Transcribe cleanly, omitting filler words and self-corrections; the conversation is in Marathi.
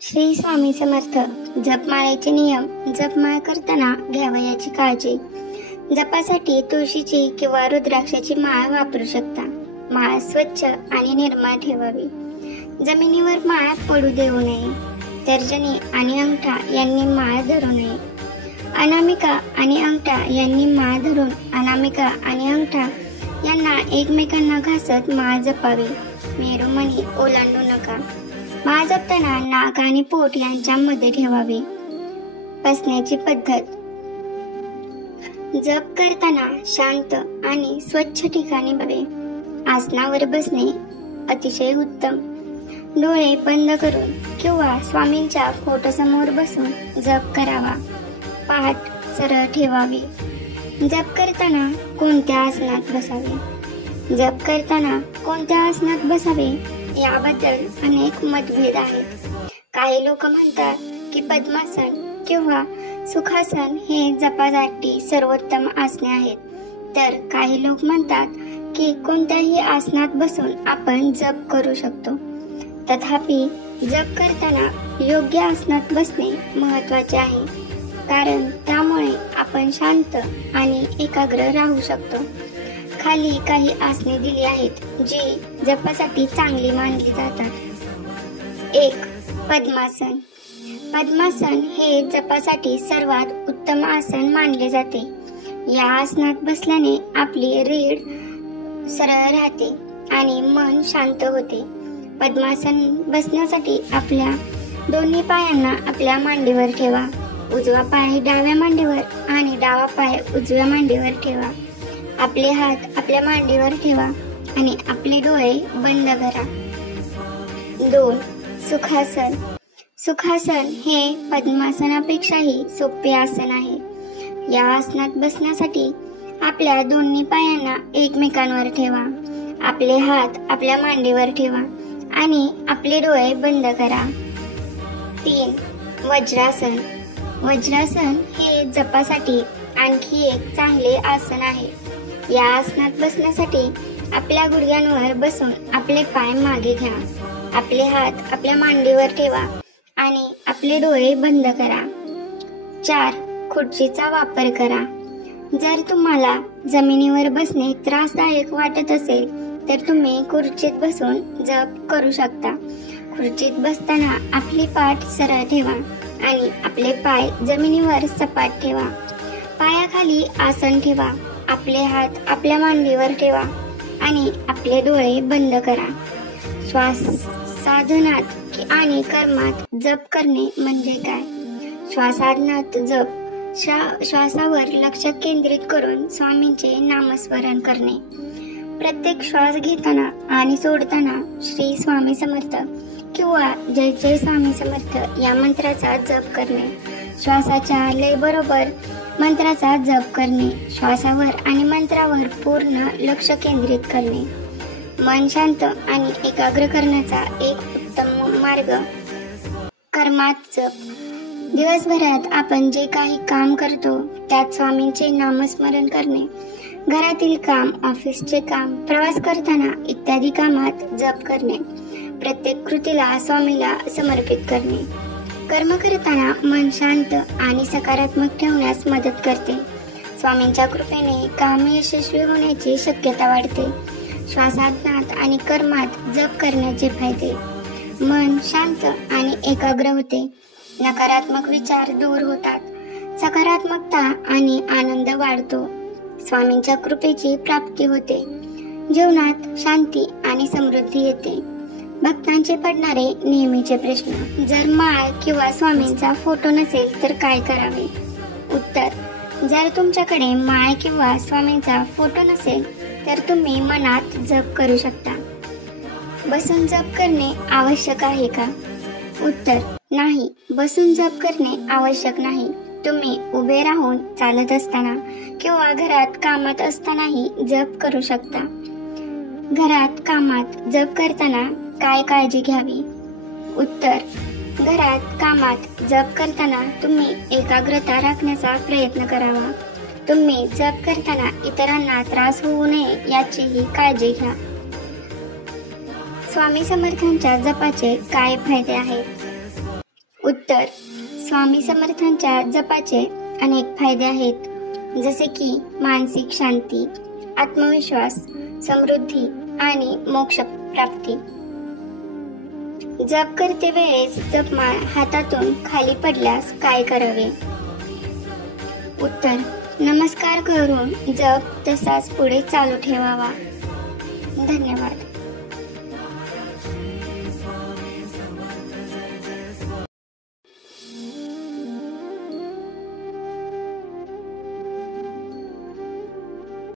श्री स्वामी समर्थ. जपमाळेचे नियम. जपमाळ करताना घ्यावयाची काळजी. जपासाठी तुळशीची किंवा रुद्राक्षाची माळ वापरू शकता. माळ स्वच्छ आणि निर्मळ ठेवावी. जमिनीवर माळ पडू देऊ नये. तर्जनी आणि अंगठा यांनी माळ धरू नये. अनामिका आणि अंगठा यांनी माळ धरून अनामिका आणि अंगठा यांना एकमेकांना घासत माळ जपावी. मेरुमणी ओलांडू नका. माळ जपताना नाक आणि पोट यांच्यामध्ये ठेवावी. बसण्याची पद्धत. जप करताना शांत आणि स्वच्छ ठिकाणी बसावे. आसनावर बसणे अतिशय उत्तम. डोळे बंद करून किंवा स्वामींच्या फोटोसमोर बसून जप करावा. पाठ सरळ ठेवावी. जप करताना कोणत्या आसनात बसावे. जप करताना कोणत्या आसनात बसावे याबद्दल अनेक मतभेद आहेत. काही लोक म्हणतात की पद्मासन किंवा सुखासन हे जपासाठी सर्वोत्तम आसने आहेत, तर काही लोक म्हणतात की कोणत्याही आसनात बसून आपण जप करू शकतो. तथापि जप करताना योग्य आसनात बसणे महत्त्वाचे आहे, कारण त्यामुळे आपण शांत आणि एकाग्र राहू शकतो. खाली काही आसने दिली आहेत जी जपासाठी चांगली मानली जातात. 1. पद्मासन. पद्मासन हे जपासाठी सर्वात उत्तम आसन मानले जाते. या आसनात बसल्याने आपली रीढ सरळ राहते आणि मन शांत होते. पद्मासन बसण्यासाठी आपल्या दोन्ही पायांना आपल्या मांडीवर ठेवा. उजवा पाय डाव्या मांडीवर आणि डावा पाय उजव्या मांडीवर ठेवा. आपले हात आपल्या मांडीवर ठेवा आणि आपले डोळे बंद करा. 2. सुखासन. सुखासन हे पद्मासनापेक्षाही सोपे आसन आहे. या आसनात बसण्यासाठी आपल्या दोन्ही पायांना एकमेकांवर ठेवा. आपले हात आपल्या मांडीवर ठेवा आणि आपले डोळे बंद करा. 3. वज्रासन. वज्रासन हे जपासाठी आणखी एक चांगले आसन आहे. या आसनात बसण्यासाठी आपल्या गुडघ्यांवर बसून आपले पाय मागे घ्या. आपले हात आपल्या मांडीवर ठेवा आणि आपले डोळे बंद करा. 4. खुर्चीचा वापर करा. जर तुम्हाला जमिनीवर बसणे त्रासदायक वाटत असेल तर तुम्ही खुर्चीत बसून जप करू शकता. खुर्चीत बसताना आपली पाठ सरळ ठेवा आणि आपले पाय जमिनीवर सपाट ठेवा. पायाखाली आसन ठेवा. आपले हात आपल्या मांडीवर ठेवा आणि आपले डोळे बंद करा. श्वास साधनात आणि कर्मात जप करणे म्हणजे काय? श्वासाधनात जप श्वासावर लक्ष केंद्रित करून स्वामींचे नामस्मरण करणे. प्रत्येक श्वास घेताना आणि सोडताना श्री स्वामी समर्थ किंवा जय जय स्वामी समर्थ या मंत्राचा जप करणे. श्वासाच्या लय बरोबर मंत्राचा जप करणे. श्वासावर आणि मंत्रावर पूर्ण लक्ष केंद्रित करणे. मन शांत आणि एकाग्र करण्याचा एक उत्तम मार्ग कर्मात जप. दिवसभरात आपण जे काही काम करतो त्यात स्वामींचे नामस्मरण करणे. घरातील काम, ऑफिसचे काम, प्रवास करताना इत्यादी कामात जप करणे. प्रत्येक कृतीला स्वामीला समर्पित करणे. कर्म करताना मन शांत आणि सकारात्मक ठेवण्यास मदत करते. स्वामींच्या कृपेने काम यशस्वी होण्याची शक्यता वाढते. श्वासाधनात आणि कर्मात जप करण्याचे फायदे. मन शांत आणि एकाग्र होते. नकारात्मक विचार दूर होतात. सकारात्मकता आणि आनंद वाढतो. स्वामींच्या कृपेची प्राप्ती होते. जीवनात शांती आणि समृद्धी येते. भक्तांचे पडणारे नेहमीचे प्रश्न. जर माळ किंवा स्वामींचा फोटो नसेल तर काय करावे? उत्तर. जर तुमच्याकडे माळ किंवा स्वामींचा फोटो नसेल तर तुम्ही मनात जप करू शकता. बसून जप करणे आवश्यक आहे का? उत्तर. नाही, बसून जप करणे आवश्यक नाही. तुम्ही उभे राहून चालत असताना किंवा घरात कामात असतानाही जप करू शकता. घरात कामात जप करताना काय काळजी घ्यावी? उत्तर. घरात कामात जप करताना तुम्ही एकाग्रता राखण्याचा प्रयत्न करावा. तुम्ही जप करताना इतरांना त्रास होऊ नये याचीही काळजी घ्या. स्वामी समर्थांच्या जपाचे काय फायदे आहेत? उत्तर: स्वामी समर्थांच्या जपाचे अनेक फायदे आहेत, जसे की मानसिक शांती, आत्मविश्वास, समृद्धी आणि मोक्ष प्राप्ती. जप करते वेळेस जपमाळ हातातून खाली पडल्यास काय करावे? उत्तर: नमस्कार करून जप तसाच पुढे चालू ठेवावा. धन्यवाद.